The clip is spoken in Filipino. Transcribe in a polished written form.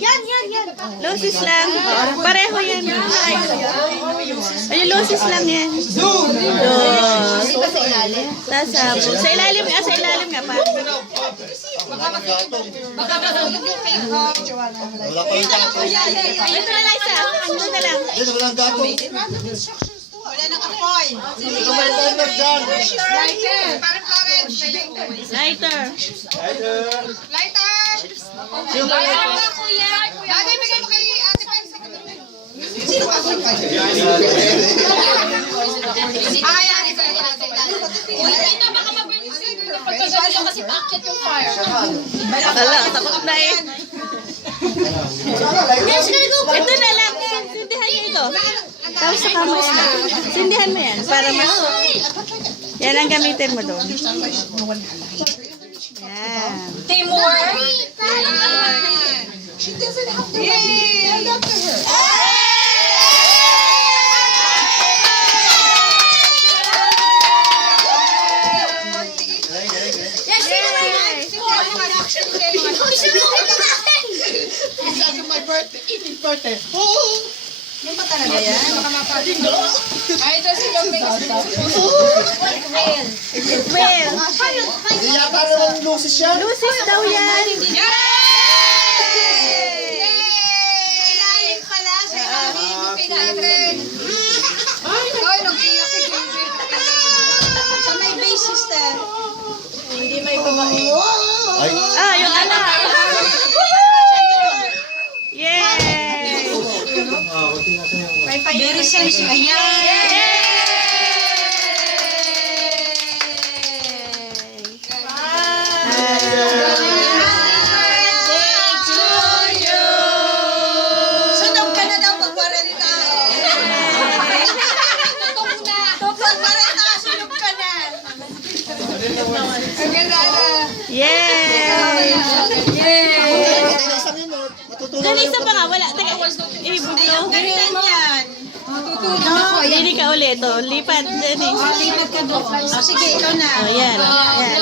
Yan. Loses lang. Pareho yan. Ay, loses lang yan. Dos. Di ba sa ilalim? Sasabog. Sa ilalim nga pa. Wala pa rin gatong. Ito na lang isa. Ito na lang. Ito walang gatong. Wala nang apoy. Ito may timer dyan. Lighter. Parang Florence. Lighter. Lighter. Yung lighter. Kuya. Bagay, bigay mo kay Ate Pai. Sino ba ako? Ayan, ito yung Ate Pai. Ito baka maburn yung finger niya pagkagaling kasi paakyat yung fire. Ala, takot na eh. Ito na lang. Sindihan niyo ito. Tapos sa kamas na. Sindihan mo yan para mas... Yan ang gamitin mo doon. Yan. Teamwork. She doesn't have to stand up to her. Birthday. Yan ba talaga yan? Baka mapagod. Ay, ito si Dominic. Well, Hindi yata naman lusis yan. lusis daw yan. Ilalim pala sa ilalim ng pinagren. Ay, nag-iyak si Gilbert. Sa may base sister. Hindi may babae. Ay, Ah, yung anak. Yay! Very sensitive. Ayan. Sunog ka na daw pag 40. Pag 40, sunog ka na. Ang ganda na. Yay! isang minute. Matutulog Dali isa pa nga, wala. Teka, ibuglo. Ganyan yan. Tutulog ako. Dili ka ulit. Oh. Lipat. Dali. Lipat ka doon. Sige, ikaw na. Oh, yan. Yan.